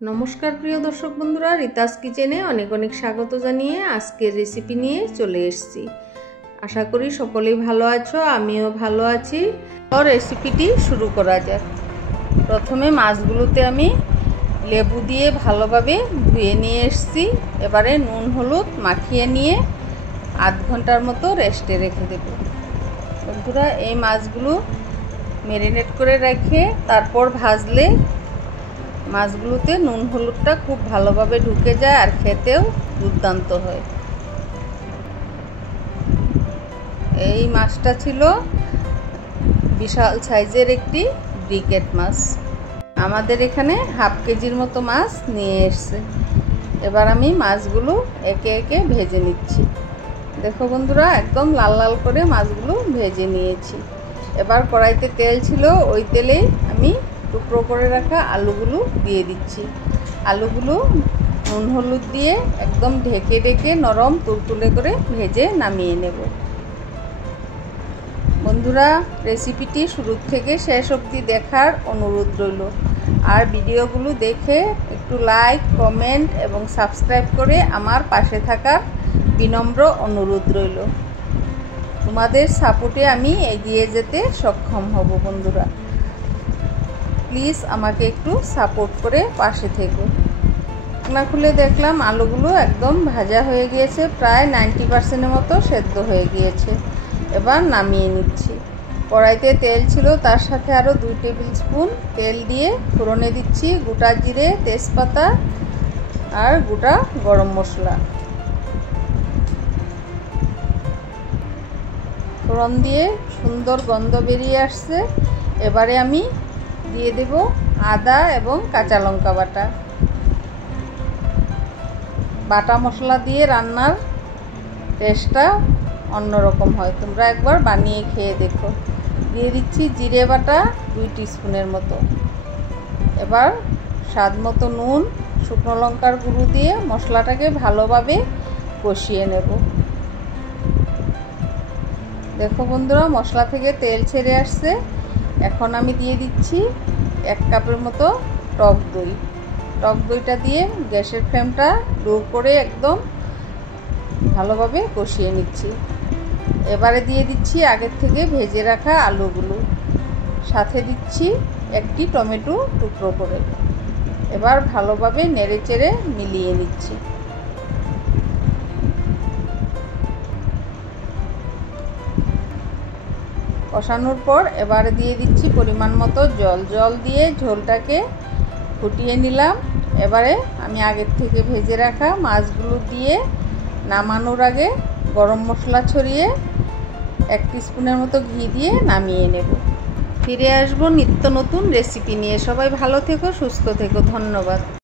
নমস্কার প্রিয় দর্শক বন্ধুরা, রিতাস কিচেনে অনেক অনেক স্বাগত জানিয়ে আজকের রেসিপি নিয়ে চলে এসেছি। আশা করি সকলেই ভালো আছো, আমিও ভালো আছি। তো রেসিপিটি শুরু করা যাক। প্রথমে মাছগুলোতে আমি লেবু দিয়ে ভালোভাবে ধুয়ে নিয়ে এসেছি। এবারে নুন হলুদ মাখিয়ে নিয়ে আধ ঘন্টার মতো রেস্টে রেখে দেব। বন্ধুরা, এই মাছগুলো ম্যারিনেট করে রেখে তারপর ভাজলে মাছগুলোতে নুন হলুদটা খুব ভালোভাবে ঢুকে যায় আর খেতেও দুর্দান্ত হয়। এই মাছটা ছিল বিশাল সাইজের একটি ব্রিকেট মাছ। আমাদের এখানে হাফ কেজির মতো মাছ নিয়ে এসছে। এবার আমি মাছগুলো একে একে ভেজে নিচ্ছি। দেখো বন্ধুরা, একদম লাল লাল করে মাছগুলো ভেজে নিয়েছি। এবার কড়াইতে তেল ছিল, ওই তেলেই আমি টুকরো করে রাখা আলুগুলো দিয়ে দিচ্ছি। আলুগুলো নুন হলুদ দিয়ে একদম ঢেকে ঢেকে নরম তুলতুলে করে ভেজে নামিয়ে নেব। বন্ধুরা, রেসিপিটি শুরু থেকে শেষ অবধি দেখার অনুরোধ রইল। আর ভিডিওগুলো দেখে একটু লাইক, কমেন্ট এবং সাবস্ক্রাইব করে আমার পাশে থাকার বিনম্র অনুরোধ রইল। তোমাদের সাপোর্টে আমি এগিয়ে যেতে সক্ষম হব। বন্ধুরা, প্লিজ আমাকে একটু সাপোর্ট করে পাশে থেকো। ঢাকনা খুলে দেখলাম আলুগুলো একদম ভাজা হয়ে গিয়েছে, প্রায় 90% মতো সেদ্ধ হয়ে গিয়েছে। এবার নামিয়ে নিচ্ছি। কড়াইতে তেল ছিল, তার সাথে আরও 2 টেবিল স্পুন তেল দিয়ে ফোড়নে দিচ্ছি গোটা জিরে, তেজপাতা আর গোটা গরম মশলা। ফোড়ন দিয়ে সুন্দর গন্ধ বেরিয়ে আসছে। এবারে আমি দিয়ে দেব আদা এবং কাঁচা লঙ্কা বাটা। বাটা মশলা দিয়ে রান্নার টেস্টটা অন্যরকম হয়, তোমরা একবার বানিয়ে খেয়ে দেখো। দিয়ে দিচ্ছি জিরে বাটা 2 টিস্পুনের মতো। এবার স্বাদ মতো নুন, শুকনো লঙ্কার গুঁড়ো দিয়ে মশলাটাকে ভালোভাবে কষিয়ে নেব। দেখো বন্ধুরা, মশলা থেকে তেল ছেড়ে আসছে। এখন আমি দিয়ে দিচ্ছি 1 কাপের মতো টক দই। টক দইটা দিয়ে গ্যাসের ফ্লেমটা লো করে একদম ভালোভাবে কষিয়ে নিচ্ছি। এবারে দিয়ে দিচ্ছি আগের থেকে ভেজে রাখা আলুগুলো, সাথে দিচ্ছি একটি টমেটো টুকরো করে। এবার ভালোভাবে নেড়েচেড়ে মিলিয়ে নিচ্ছি। কষানোর পর এবারে দিয়ে দিচ্ছি পরিমাণ মতো জল দিয়ে ঝোলটাকে ফুটিয়ে নিলাম। এবারে আমি আগের থেকে ভেজে রাখা মাছগুলো দিয়ে নামানোর আগে গরম মশলা ছড়িয়ে 1 টিস্পুনের মতো ঘি দিয়ে নামিয়ে নেব। ফিরে আসবো নিত্য নতুন রেসিপি নিয়ে। সবাই ভালো থেকো, সুস্থ থেকো। ধন্যবাদ।